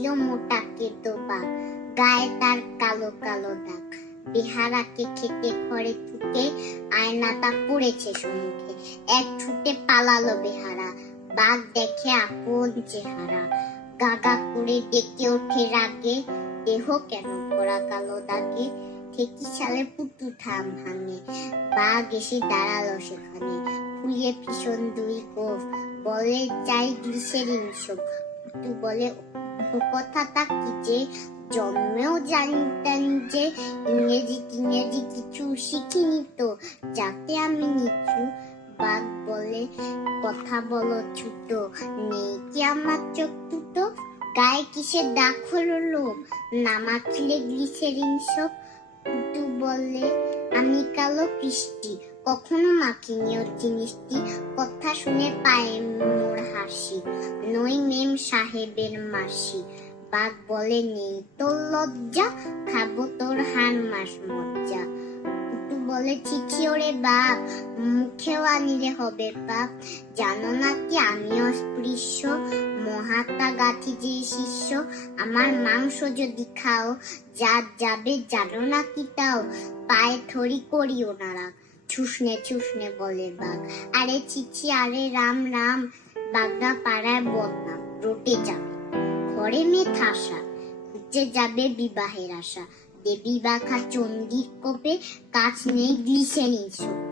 ছিল মোটা কেতো বাঘ গায়ে তার কালো কালো দাগ। বেহারাকে খেতে ঘরে থুতে আয়নাটা পড়েছে সম্মুখে। এক ছুটে পালালো বেহারা। বাঘ দেখে আপন চেহারা। গাগা করে ডেকে ওঠে রাগে। দেহ কেন ভরা কালো দাগে? ঠেকি সালে পুটু ঠাম ভাঙে। বাঘ এসে দাঁড়াল সেখানে। ফুলিয়ে ভীষণ দুই কোফ বলে চাই গ্লিসেরিন সোপ পুটু বলে কথাটা কি যে জন্মেও জানতেন যে ইংরেজি টিংরেজি কিছু শিখিনি তো যাতে আমি নিচু বলে কথা বলো ছোট। নেই কি আমার চোখ দুটো? গায়ে কিসের দাগ হলো? নামাচ্ছিলে গ্লিসেরিন সব পুটু বলে, আমি কালো কৃষ্টি। কখনো মাখিনি ওর জিনিসটি কথা শুনে পায়ে মোর নই মেম সাহেবের মাসি। বাঘ বলে, নেই তোর লজ্জা, খাব তোর হান মাস মজ্জা। বলে, চিঠি ওরে বাপ, মুখেও আনিলে হবে বাপ জানো না কি আমি অস্পৃশ্য? মহাত্মা গান্ধী যে শিষ্য, আমার মাংস যদি খাও যা যাবে জানো না কি তাও, পায়ে থরি করি ওনারা ছুসনে ছুসনে বলে বাঘ, আরে চিচি আরে রাম রাম বাগদা পাড়ায় বদনাম, রোটে যাবে ঘরে মেয়ে থাসা, খুঁজে যাবে বিবাহের আশা। দেবী বাখা চণ্ডীর কোপে, কাছ নেই গ্লিসেরিন সোপে